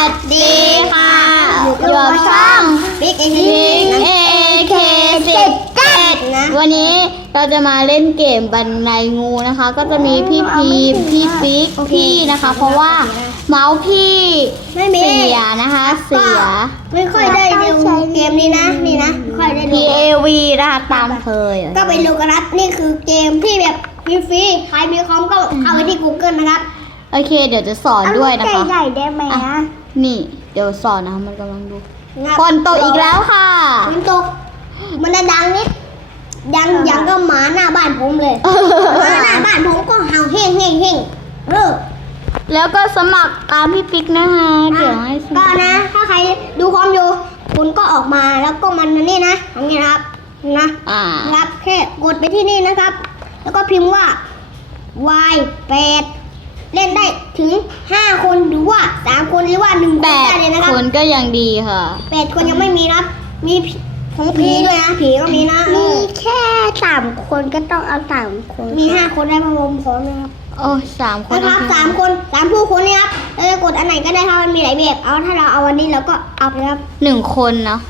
วัสดีค่ะอยู่กับช่องบิ๊กเอ B A K สิบเจ็ดนะ วันนี้เราจะมาเล่นเกมบันไดงูนะคะ ก็จะมีพี่พีมพี่ปิ๊กพี่นะคะ เพราะว่าเมาส์พี่ไม่มีเสียนะคะ เสีย ไม่ค่อยได้ดูเกมนี้นะ นี่นะไม่ค่อยได้ P ดู A V นะคะตามเคย ก็ไปดูกันครับนี่คือเกมที่แบบฟรีๆใครมีคอมก็เข้าไปที่ Google นะครับโอเค เดี๋ยวจะสอนด้วยนะคะใหญ่ๆได้ไหมอะ นี่ เดี๋ยวสอนนะคะมันกำลังดูงับฝนตกอีกแล้วค่ะ ฝนตก มันจะดังนิด ดังอย่างก็หมาหน้าบ้านผมเลยหมาหน้าบ้านผมก็เห่าเฮ่งเฮ่งเฮ่งเออแล้วก็สมัครตามพี่ปิ๊กนะคะเดี๋ยวให้สก็มัครนะ ถ้าใครดูคอมอยู่คุณก็ออกมาแล้วก็มันนี่นะทำไงนะครับนะอ่า ครับแค่กดไปที่นี่นะครับ แล้วก็พิมพ์ว่า y 8 เล่นได้ถึง 5 คนหรือว่า 3 คนหรือว่า1คนแปดได้เลยนะครับคนก็ยังดีค่ะ แปดคนยังไม่มีนะครับ มีของผีด้วยนะผีก็มีนะเอมีอแค่สามคนก็ต้องเอาสามคนมี 5 คนได้พะผมขอเลยครับ โอ้ยสามคนนะครับสามคนสามผู้คนนี่ครับเราจะกดอันไหนก็ได้ถ้ามันมีหลายแบบเอาถ้าเราเอาวันนี้เราก็เอาไปครับหนึ่งคนเนาะ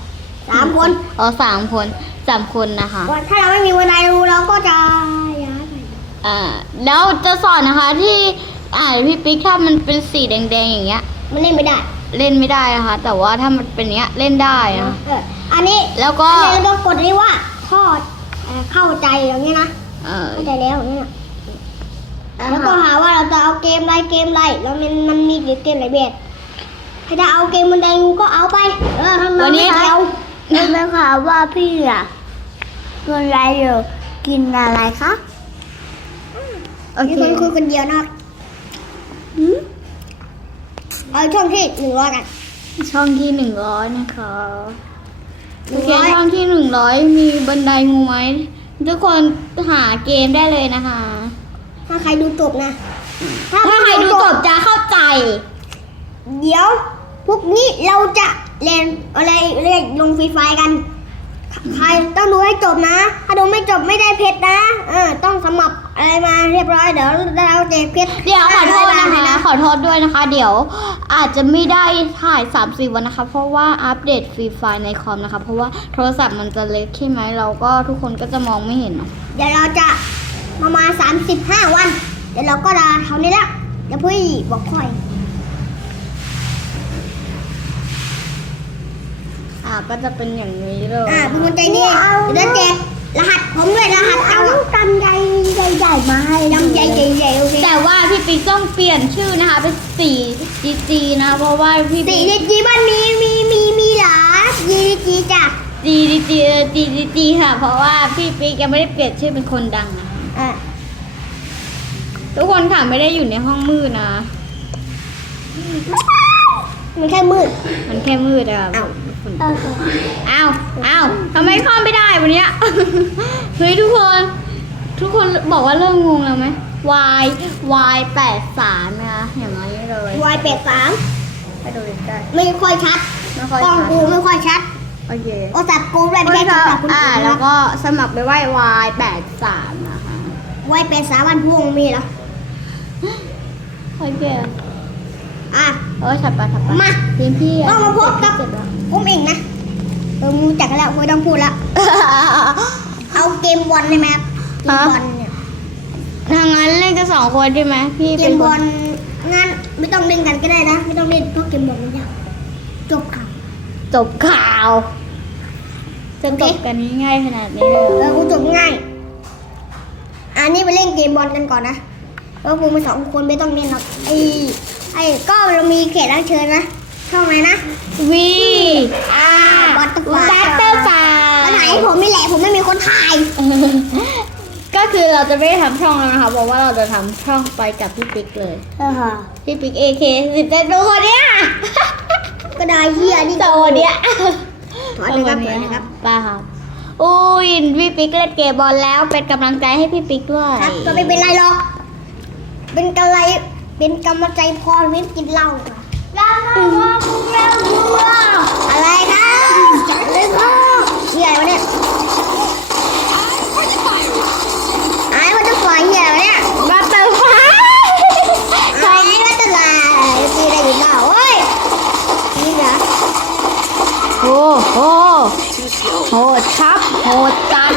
สามคนอ๋อสามคนสามคนนะคะ ถ้าเราไม่มีวันใดรู้เราก็จะย้ายไปอ่าแล้วจะสอนนะคะที่ อ่าพี่ปิ๊กถ้ามันเป็นสีแดงๆอย่างเงี้ย มันเล่นไม่ได้เล่นไม่ได้นะคะแต่ว่าถ้ามันเป็นอย่างเงี้ยเล่นได้นะเอออันนี้แล้วก็อันนี้เราต้องกดนี่ว่าทอดเอ่อเข้าใจอย่างนี้นะเออเข้าใจแล้วอย่างนี้นะแล้วก็หาว่าเราจะเอาเกมอะไรเกมอะไรแล้วมันมันมีเกมหลายแบบถ้าจะเอาเกมมันแดงูก็เอาไปเออทำไมวันนี้ไม่เอารู้ไหมคะว่าพี่อะกินอะไรอยู่กินอะไรคะโอมีเคคนคุยคนเดียวนะครับ เอาช่องที่หนึ่งร้อยกัน ช่องที่หนึ่งร้อยนะคะหโอนึ่งเคร้อยช่องที่หนึ่งร้อยมีบันไดงูไหมทุกคนหาเกมได้เลยนะคะ ถ้าใครดูจบนะถ้าใครดูจบจะเข้าใจ เดี๋ยวพวกนี้เราจะเล่นอะไรเล่นลงฟรีไฟล์กัน ใครต้องดูให้จบนะ ถ้าดูไม่จบไม่ได้เพชรนะ เออ ต้องสมัคร อะไรมาเรียบร้อยเดี๋ยวเราแจกเพชรเดี๋ยวขอโทษนะให้คะ ขอโทษด้วยนะคะ เดี๋ยวอาจจะไม่ได้ถ่าย3 4วันนะคะ เพราะว่าอัปเดตฟรีไฟล์ในคอมนะคะ เพราะว่าโทรศัพท์มันจะเล็กใช่ไหมเราก็ทุกคนก็จะมองไม่เห็นเนอะเดี๋ยวเราจะประมาณสามสิบห้าวัน เดี๋ยวเราก็จะเท่านี้ละเดี๋ยวพี่บอกค่อยอ่าก็จะเป็นอย่างนี้เลยอ่าเป็นคนใจดีเดี๋ยวจะแจกรหัสผมด้วยรหัสเอาเอากำใหญ่ใหญ่ๆ มาให้ดำใหญ่ใหญ่ใหญ่โอเคแต่ว่าพี่ปิ๊กต้องเปลี่ยนชื่อนะคะ เป็น4 GG นะคะเพราะว่าพี่สีปิ๊กดีจีบ้านมีมีมีมีเหรอยีจีจ้ะ GG เออ GG ค่ะ เพราะว่าพี่ปิ๊กยังไม่ได้เปลี่ยนชื่อเป็นคนดังนะอะทุกคนค่ะไม่ได้อยู่ในห้องมืดนะ มันแค่มืดมันแค่มืดอะเอ้าเอออ้าวอ้าวทำไมเข้าไม่ได้วันเนี้ย เฮ้ยทุกคน ทุกคนบอกว่าเริ่มงงแล้วไหม Y Y แปดสามนะคะอย่างนี้เลยวายแปดสามไปดูใกล้ไม่ค่อยชัดๆไม่ค่อยกล้องชัดกูไม่ค่อยชัดโอเคโอสับกูด้วยไม่ไม่ใช่ใช่โทรศัพท์คุณอ่าอื่นแล้วนะก็สมัครไปไหว้ Y แปดสามนะคะวายแปดสามวันพวงมีเหรอโอเคอะ โอ้ยถัดไปถัดไปมาทีมพี่อะก็มาพบกับเสร็จแล้วผมเองนะเออมึงรู้จักกันแล้วไม่ต้องพูดละ เอาเกมบอลได้ไหมครับเกม บอลเนี่ยทางนั้นเล่นกันสองคนใช่ไหมพี่เกเป็นมคบอนลงั้นไม่ต้องเล่นกันก็ได้นะ ไม่ต้องเล่นเพราะเกมบอลมันยากจบค่ะ จบข่าว จะจบกันง่ายๆขนาดนี้เลยเอเหรออกูจบง่าย อันนี้ไปเล่นเกมบอลกันก่อนนะแล้วกูมาสองคนไม่ต้องเล่นหรอกไอ้ไอ้ก็เรามีเขตรับเชิญนะช่องไหนนะ วีอาบัตเตอร์ฟลายบัตเตอร์ฟลาแล้วไหนผมนี่แหละผมไม่มีคนถ่าย ก็คือเราจะไม่ได้ทำช่องแล้วนะคะเพราะว่าเราจะทำช่องไปกับพี่ปิ๊กเลยเออค่ะพี่ปิ๊กเอเคสิบเจ็ดดูคนเนี้ยก็ได้เฮียนี่โตเนี้ยถอนเลยครับถอนเลยครับป้าครับอุ้ยพี่ปิ๊กเล่นเกมบอลแล้วเป็นกำลังใจให้พี่ปิ๊กด้วยครับก็ไม่เป็นไรหรอกเป็นกำไรเป็นกำลังใจพอไม่กินเหล้าดีกว่าแล้วก็ว่าพวกเราดูว่าอะไรครับจัดเลยครับเฮียอะไรวะเนี่ โหโหดครับโหดจัด